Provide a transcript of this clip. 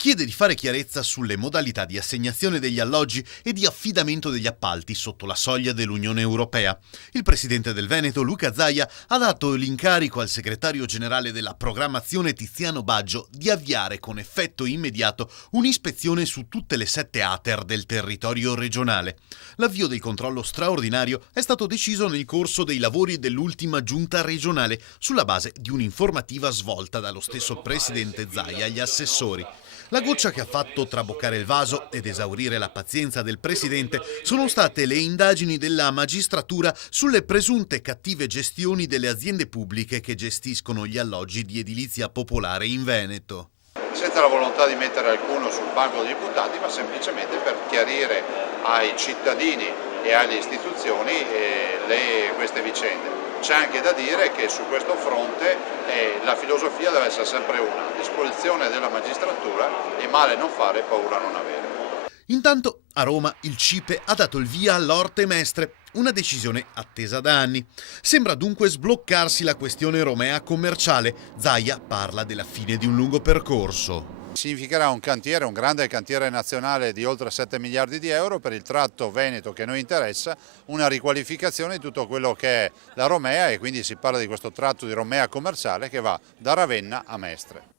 chiede di fare chiarezza sulle modalità di assegnazione degli alloggi e di affidamento degli appalti sotto la soglia dell'Unione Europea. Il presidente del Veneto, Luca Zaia, ha dato l'incarico al segretario generale della programmazione Tiziano Baggio di avviare con effetto immediato un'ispezione su tutte le 7 ATER del territorio regionale. L'avvio del controllo straordinario è stato deciso nel corso dei lavori dell'ultima giunta regionale sulla base di un'informativa svolta dallo stesso presidente Zaia agli assessori. La goccia che ha fatto traboccare il vaso ed esaurire la pazienza del presidente sono state le indagini della magistratura sulle presunte cattive gestioni delle aziende pubbliche che gestiscono gli alloggi di edilizia popolare in Veneto. Senza la volontà di mettere qualcuno sul banco degli imputati, ma semplicemente per chiarire ai cittadini e alle istituzioni queste vicende. C'è anche da dire che su questo fronte la filosofia deve essere sempre una: disposizione della magistratura e male non fare, paura non avere. Intanto a Roma il CIPE ha dato il via all'Orte Mestre, una decisione attesa da anni. Sembra dunque sbloccarsi la questione romea commerciale. Zaia parla della fine di un lungo percorso. Significherà un cantiere, un grande cantiere nazionale di oltre 7 miliardi di euro per il tratto veneto che noi interessa, una riqualificazione di tutto quello che è la Romea, e quindi si parla di questo tratto di Romea commerciale che va da Ravenna a Mestre.